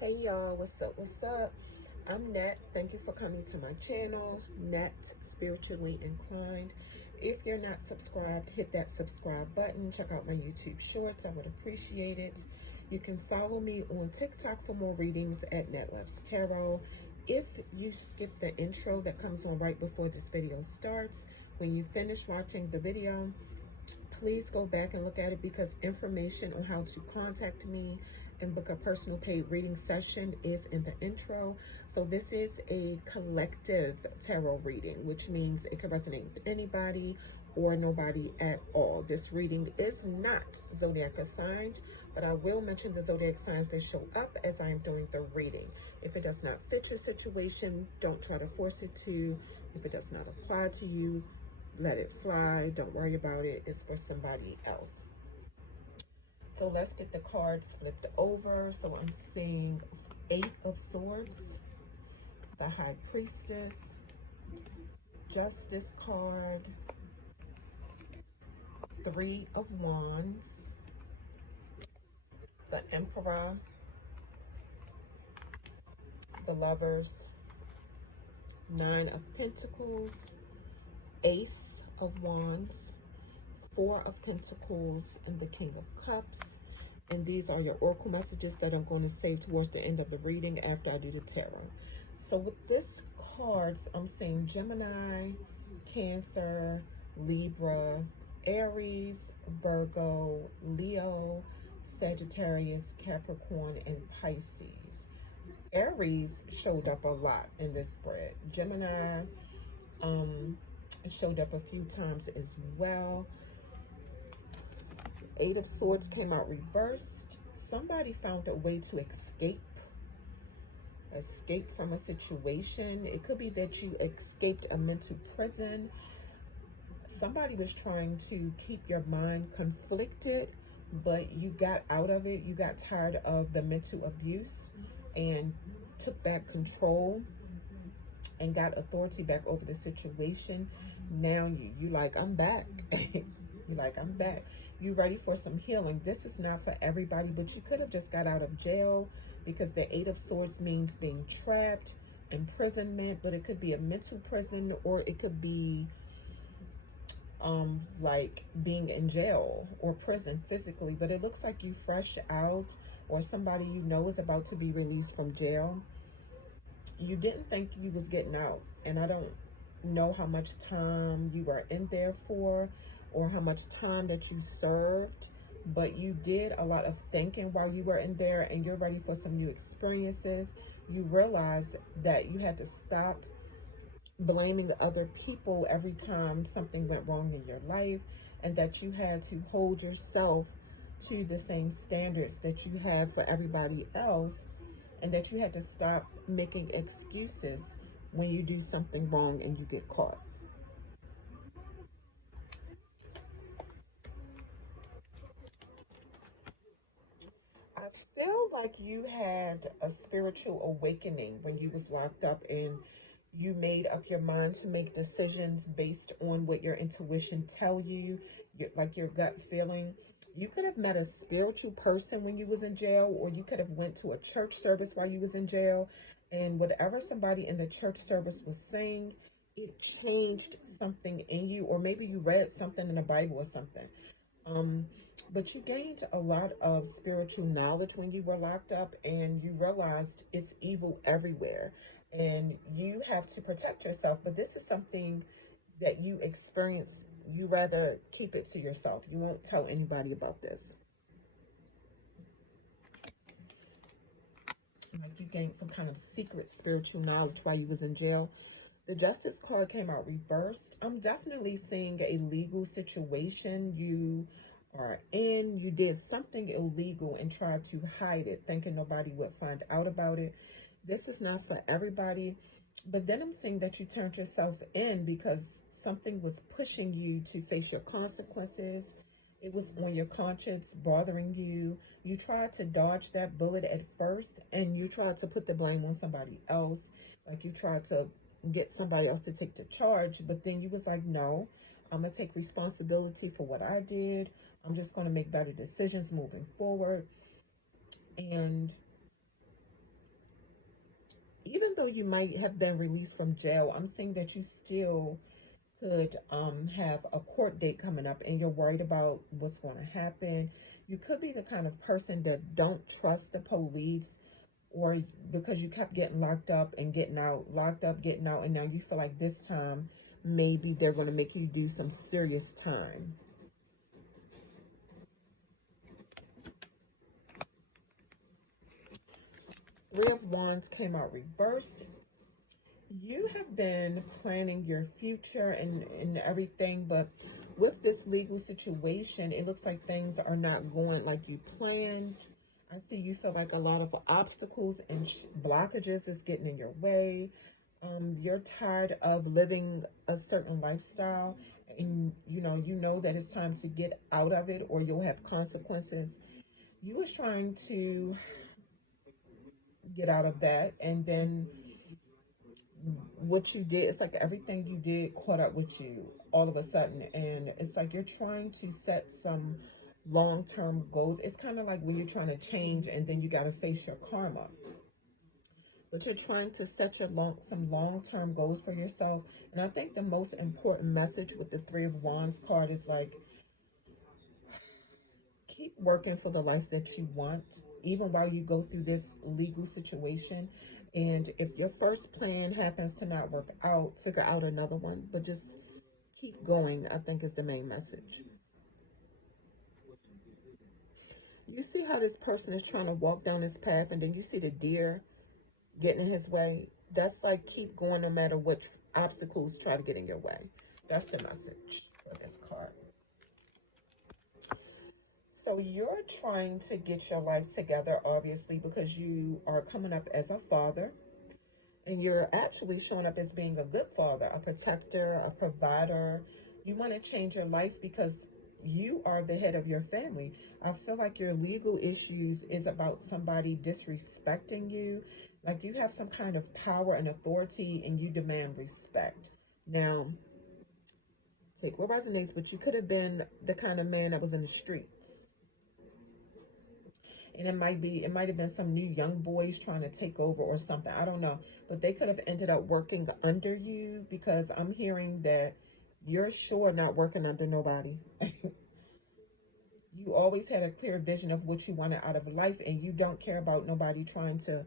Hey y'all, what's up? What's up? I'm Net. Thank you for coming to my channel, Net Spiritually Inclined. If you're not subscribed, hit that subscribe button. Check out my YouTube shorts. I would appreciate it. You can follow me on TikTok for more readings at NetteSpirituallyInclined. If you skip the intro that comes on right before this video starts, when you finish watching the video, please go back and look at it, because information on how to contact me and book a personal paid reading session is in the intro. So this is a collective tarot reading, which means it can resonate with anybody or nobody at all. This reading is not zodiac assigned, but I will mention the zodiac signs that show up as I am doing the reading. If it does not fit your situation, don't try to force it to. If it does not apply to you, let it fly. Don't worry about it. It's for somebody else. So let's get the cards flipped over. So I'm seeing 8 of Swords, the High Priestess, Justice card, 3 of Wands, the Emperor, the Lovers, 9 of Pentacles, Ace of Wands, 4 of Pentacles, and the King of Cups. And these are your oracle messages that I'm going to say towards the end of the reading after I do the tarot. So with this cards, I'm saying Gemini, Cancer, Libra, Aries, Virgo, Leo, Sagittarius, Capricorn, and Pisces. Aries showed up a lot in this spread. Gemini showed up a few times as well. 8 of Swords came out reversed. Somebody found a way to escape from a situation. It could be that you escaped a mental prison. Somebody was trying to keep your mind conflicted, but you got out of it. You got tired of the mental abuse and took back control and got authority back over the situation. Now you like, I'm back. You're like, I'm back. You ready for some healing. This is not for everybody, but you could have just got out of jail, because the 8 of Swords means being trapped, imprisonment, but it could be a mental prison, or it could be like being in jail or prison physically. But it looks like you fresh out, or somebody you know is about to be released from jail. You didn't think you was getting out, and I don't know how much time you were in there for, or how much time that you served, but you did a lot of thinking while you were in there, and you're ready for some new experiences. You realize that you had to stop blaming other people every time something went wrong in your life, and that you had to hold yourself to the same standards that you have for everybody else, and that you had to stop making excuses when you do something wrong and you get caught. I feel like you had a spiritual awakening when you was locked up, and you made up your mind to make decisions based on what your intuition tell you, like your gut feeling. You could have met a spiritual person when you was in jail, or you could have went to a church service while you was in jail, and whatever somebody in the church service was saying, it changed something in you. Or maybe you read something in the Bible or something. But you gained a lot of spiritual knowledge when you were locked up, and you realized it's evil everywhere, and you have to protect yourself. But this is something that you experience. You rather keep it to yourself. You won't tell anybody about this. Like you gained some kind of secret spiritual knowledge while you was in jail. The Justice card came out reversed. I'm definitely seeing a legal situation you are in. You did something illegal and tried to hide it, thinking nobody would find out about it. This is not for everybody. But then I'm seeing that you turned yourself in because something was pushing you to face your consequences. It was on your conscience, bothering you. You tried to dodge that bullet at first, and you tried to put the blame on somebody else. Like you tried to get somebody else to take the charge, but then you was like, no, I'm gonna take responsibility for what I did. I'm just gonna make better decisions moving forward. And even though you might have been released from jail, I'm saying that you still could have a court date coming up, and you're worried about what's going to happen. You could be the kind of person that don't trust the police, or because you kept getting locked up and getting out, locked up, getting out, and now you feel like this time maybe they're going to make you do some serious time. Three of Wands came out reversed. You have been planning your future and everything, but with this legal situation, it looks like things are not going like you planned. I see you feel like a lot of obstacles and blockages is getting in your way. You're tired of living a certain lifestyle, and you know that it's time to get out of it, or you'll have consequences. You was trying to get out of that, and then what you did, it's like everything you did caught up with you all of a sudden, and it's like you're trying to set some long-term goals. It's kind of like when you're trying to change and then you got to face your karma, but you're trying to set your some long-term goals for yourself. And I think the most important message with the Three of Wands card is like, keep working for the life that you want, even while you go through this legal situation. And if your first plan happens to not work out, figure out another one. But just keep going, I think, is the main message. You see how this person is trying to walk down this path, and then you see the deer getting in his way? That's like, keep going no matter what obstacles try to get in your way. That's the message for this card. So you're trying to get your life together, obviously, because you are coming up as a father, and you're actually showing up as being a good father, a protector, a provider. You want to change your life because you are the head of your family. I feel like your legal issues is about somebody disrespecting you. Like you have some kind of power and authority, and you demand respect. Now, take what resonates, but you could have been the kind of man that was in the streets, and it might have been some new young boys trying to take over or something, I don't know, but they could have ended up working under you, because I'm hearing that you're sure not working under nobody. You always had a clear vision of what you wanted out of life, and you don't care about nobody trying to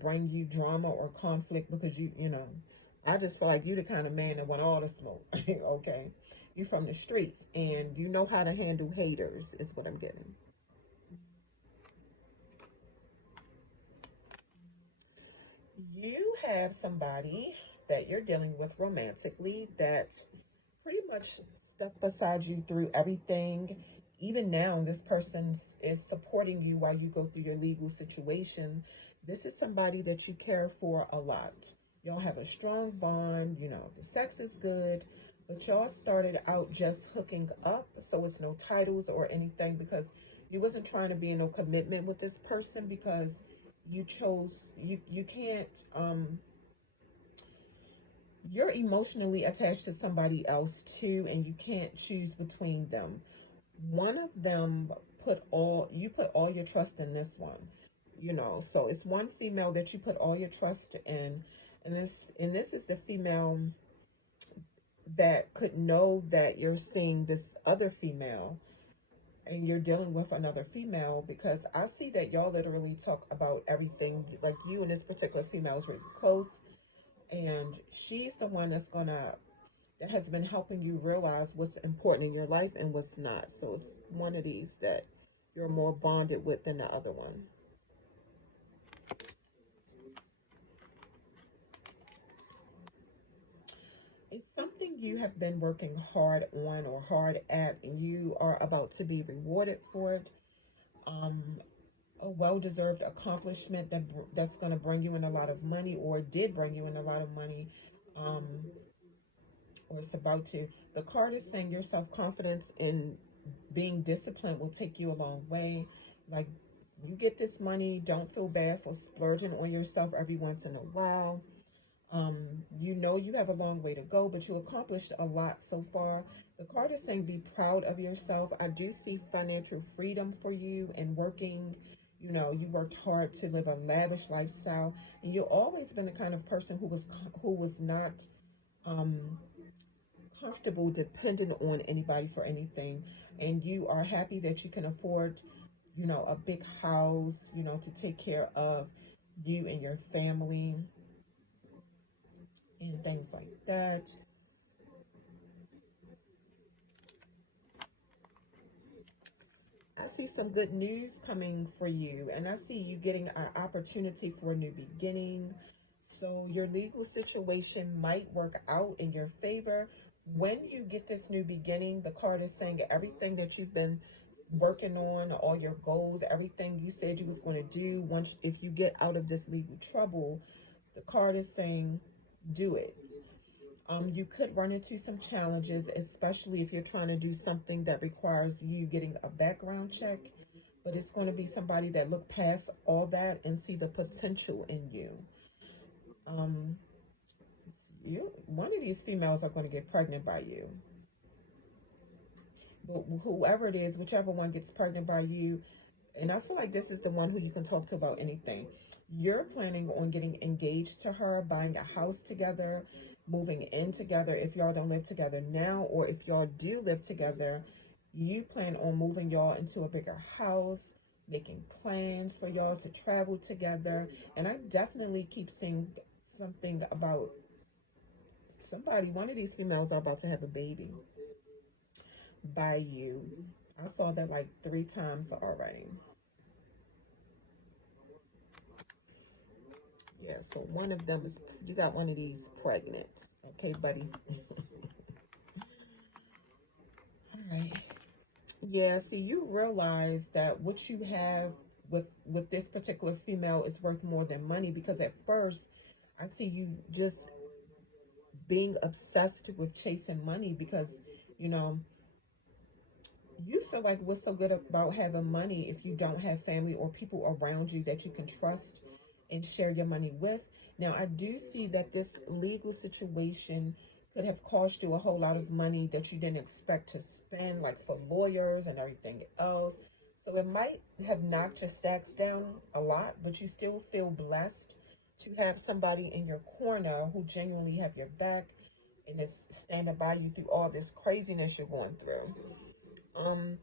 bring you drama or conflict, because I just feel like you the kind of man that want all the smoke. Okay, you from the streets, and you know how to handle haters is what I'm getting. You have somebody that you're dealing with romantically that pretty much stuck beside you through everything. Even now, this person is supporting you while you go through your legal situation. This is somebody that you care for a lot. Y'all have a strong bond. The sex is good, but y'all started out just hooking up. So it's no titles or anything, because you wasn't trying to be in no commitment with this person, because you chose, you can't, you're emotionally attached to somebody else too, and you can't choose between them. One of them put all your trust in this one. So it's one female that you put all your trust in, and this is the female that could know that you're seeing this other female, and you're dealing with another female, because I see that y'all literally talk about everything. Like, you and this particular female is really close, and she's the one that has been helping you realize what's important in your life and what's not. So it's one of these that you're more bonded with than the other one. It's something you have been working hard on or hard at, and you are about to be rewarded for it. Um, a well-deserved accomplishment that's going to bring you in a lot of money, or did bring you in a lot of money, um, or it's about to. The card is saying your self-confidence in being disciplined will take you a long way. Like, you get this money, don't feel bad for splurging on yourself every once in a while. You know you have a long way to go, but you accomplished a lot so far. The card is saying be proud of yourself. I do see financial freedom for you and working. You know, you worked hard to live a lavish lifestyle, and you've always been the kind of person who was not um, comfortable depending on anybody for anything, and you are happy that you can afford, a big house, to take care of you and your family and things like that. I see some good news coming for you, and I see you getting an opportunity for a new beginning. So, your legal situation might work out in your favor. When you get this new beginning, the card is saying everything that you've been working on, all your goals, everything you said you was going to do, once if you get out of this legal trouble, the card is saying do it. You could run into some challenges, especially if you're trying to do something that requires you getting a background check. But it's going to be somebody that look past all that and see the potential in you. Um, one of these females are going to get pregnant by you. But whoever it is, whichever one gets pregnant by you, and I feel like this is the one who you can talk to about anything. You're planning on getting engaged to her, buying a house together, moving in together if y'all don't live together now, or if y'all do live together, you plan on moving y'all into a bigger house, making plans for y'all to travel together. And I definitely keep seeing something about somebody, one of these females are about to have a baby by you. I saw that like 3 times already. Yeah, so one of them is, you got one of these pregnant. Okay, buddy. All right. Yeah, see, you realize that what you have with this particular female is worth more than money, because at first I see you just being obsessed with chasing money because, you know, you feel like what's so good about having money if you don't have family or people around you that you can trust and share your money with. Now, I do see that this legal situation could have cost you a whole lot of money that you didn't expect to spend, like for lawyers and everything else. So it might have knocked your stacks down a lot, but you still feel blessed to have somebody in your corner who genuinely have your back and is standing by you through all this craziness you're going through. Um,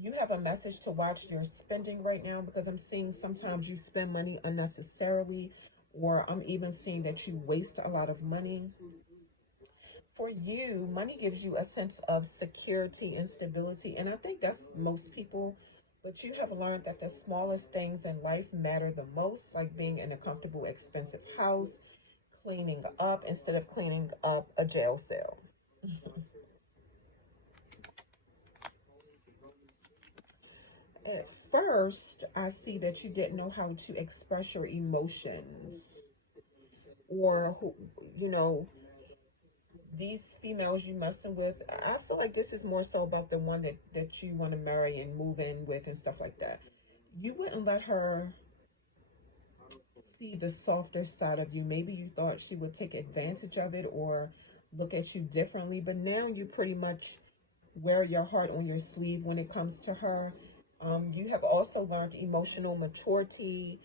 you have a message to watch your spending right now, because I'm seeing sometimes you spend money unnecessarily, or I'm even seeing that you waste a lot of money. For you, money gives you a sense of security and stability, and I think that's most people. But you have learned that the smallest things in life matter the most, like being in a comfortable, expensive house, cleaning up instead of cleaning up a jail cell. At first, I see that you didn't know how to express your emotions, or who, you know, these females you messing with. I feel like this is more so about the one that you want to marry and move in with and stuff like that. You wouldn't let her see the softer side of you. Maybe you thought she would take advantage of it or look at you differently, but now you pretty much wear your heart on your sleeve when it comes to her. You have also learned emotional maturity,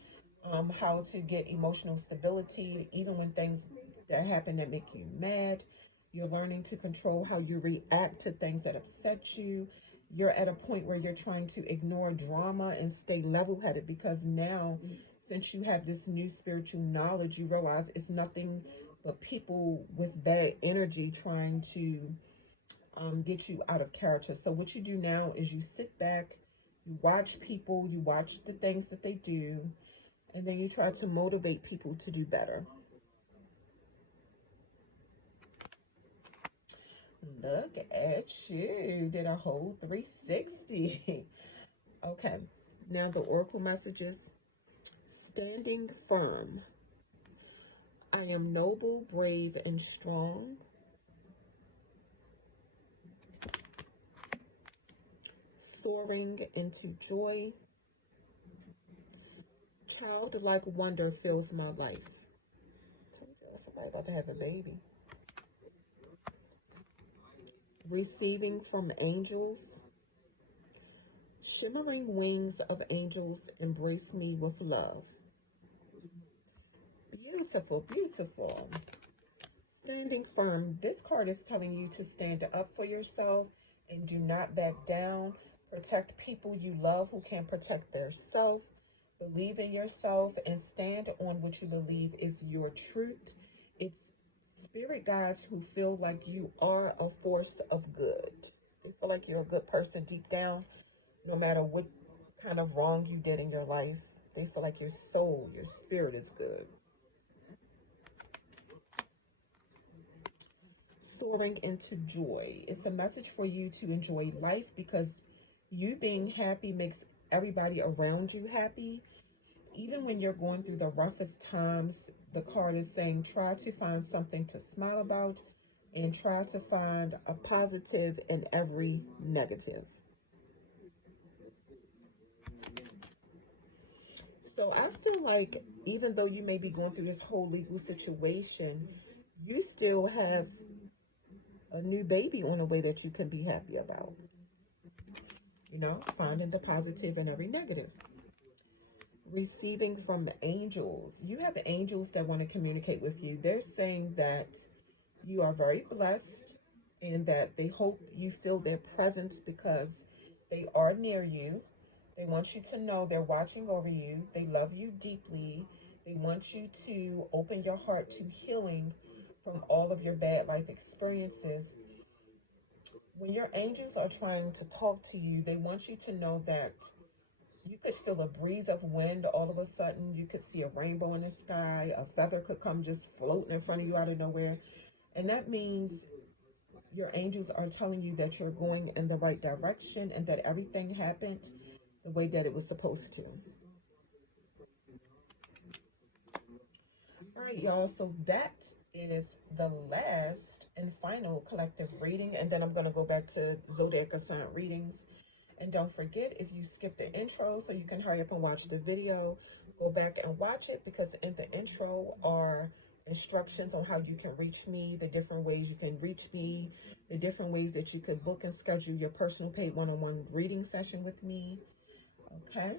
how to get emotional stability, even when things that happen that make you mad. You're learning to control how you react to things that upset you. you're at a point where you're trying to ignore drama and stay level-headed, because now, since you have this new spiritual knowledge, you realize it's nothing but people with bad energy trying to get you out of character. So what you do now is you sit back, you watch people, you watch the things that they do, and then you try to motivate people to do better. Look at you, did a whole 360. Okay, now the oracle messages. Standing firm. I am noble, brave, and strong. Soaring into joy. Childlike wonder fills my life. Somebody about to have a baby. Receiving from angels. Shimmering wings of angels embrace me with love. Beautiful, beautiful. Standing firm. This card is telling you to stand up for yourself and do not back down. Protect people you love who can't protect themselves. Believe in yourself and stand on what you believe is your truth. It's spirit guides who feel like you are a force of good. They feel like you're a good person deep down, no matter what kind of wrong you did in your life. They feel like your soul, your spirit is good. Soaring into joy. It's a message for you to enjoy life, because you being happy makes everybody around you happy. Even when you're going through the roughest times, the card is saying try to find something to smile about and try to find a positive in every negative. So I feel like even though you may be going through this whole legal situation, you still have a new baby on the way that you can be happy about. You know, finding the positive in every negative. Receiving from the angels. You have angels that want to communicate with you. They're saying that you are very blessed and that they hope you feel their presence, because they are near you. They want you to know they're watching over you. They love you deeply. They want you to open your heart to healing from all of your bad life experiences. When your angels are trying to talk to you, they want you to know that you could feel a breeze of wind all of a sudden. You could see a rainbow in the sky. A feather could come just floating in front of you out of nowhere. And that means your angels are telling you that you're going in the right direction and that everything happened the way that it was supposed to. All right, y'all. So that is the last and final collective reading. And then I'm going to go back to zodiac sign readings. And don't forget, if you skip the intro so you can hurry up and watch the video, go back and watch it, because in the intro are instructions on how you can reach me, the different ways you can reach me, the different ways that you could book and schedule your personal paid one-on-one reading session with me. Okay?